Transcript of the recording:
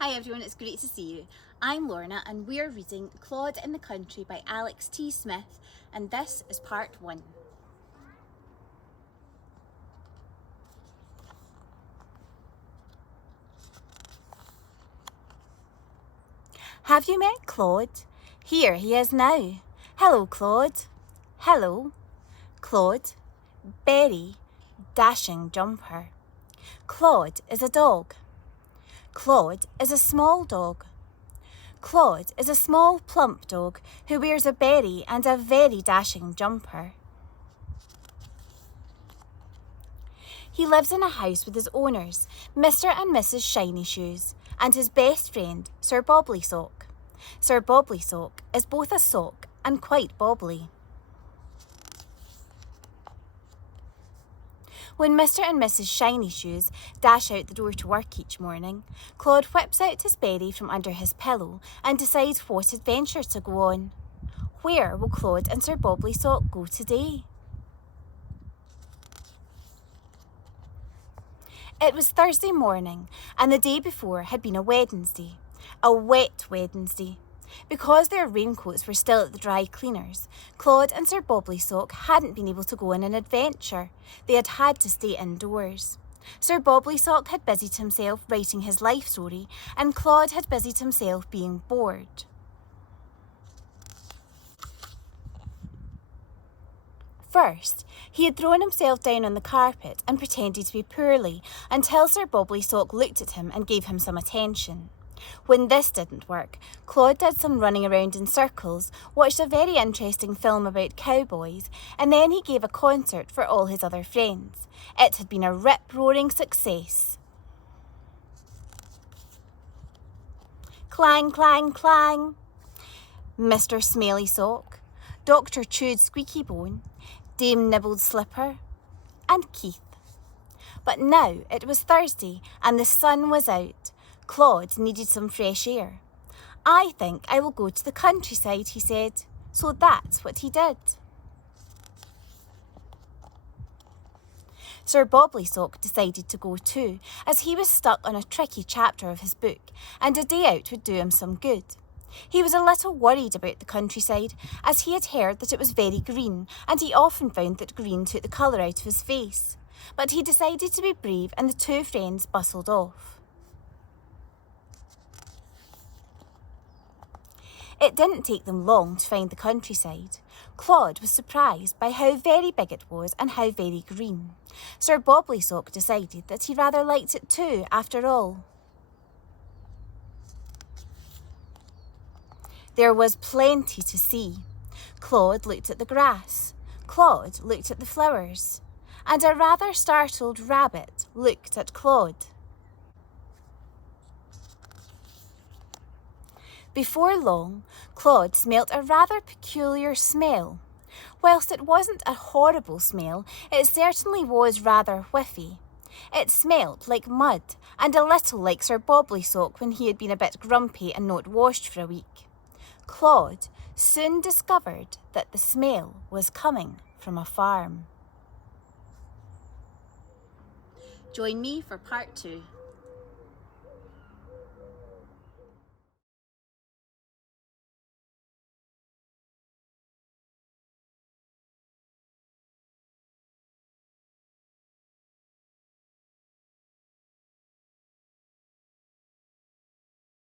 Hi everyone, it's great to see you. I'm Lorna and we're reading Claude in the Country by Alex T. Smith, and this is part 1. Have you met Claude? Here he is now. Hello, Claude. Hello. Claude. Berry. Dashing jumper. Claude is a dog. Claude is a small dog. Claude is a small plump dog who wears a berry and a very dashing jumper. He lives in a house with his owners, Mr. and Mrs. Shiny Shoes, and his best friend, Sir Bobbly Sock. Sir Bobbly Sock is both a sock and quite bobbly. When Mr. and Mrs. Shiny Shoes dash out the door to work each morning, Claude whips out his berry from under his pillow and decides what adventure to go on. Where will Claude and Sir Bobbly Sock go today? It was Thursday morning, and the day before had been a Wednesday. A wet Wednesday. Because their raincoats were still at the dry cleaners, Claude and Sir Bobbly Sock hadn't been able to go on an adventure. They had had to stay indoors. Sir Bobbly Sock had busied himself writing his life story, and Claude had busied himself being bored. First, he had thrown himself down on the carpet and pretended to be poorly until Sir Bobbly Sock looked at him and gave him some attention. When this didn't work, Claude did some running around in circles, watched a very interesting film about cowboys, and then he gave a concert for all his other friends. It had been a rip-roaring success. Clang, clang, clang. Mr. Smelly Sock, Dr. Chewed Squeaky Bone, Dame Nibbled Slipper, and Keith. But now it was Thursday and the sun was out. Claude needed some fresh air. I think I will go to the countryside, he said. So that's what he did. Sir Bobbly Sock decided to go too, as he was stuck on a tricky chapter of his book, and a day out would do him some good. He was a little worried about the countryside, as he had heard that it was very green, and he often found that green took the colour out of his face. But he decided to be brave, and the two friends bustled off. It didn't take them long to find the countryside. Claude was surprised by how very big it was and how very green. Sir Bobbly Sock decided that he rather liked it too, after all. There was plenty to see. Claude looked at the grass. Claude looked at the flowers. And a rather startled rabbit looked at Claude. Before long, Claude smelt a rather peculiar smell. Whilst it wasn't a horrible smell, it certainly was rather whiffy. It smelt like mud, and a little like Sir Bobbly Sock when he had been a bit grumpy and not washed for a week. Claude soon discovered that the smell was coming from a farm. Join me for part 2.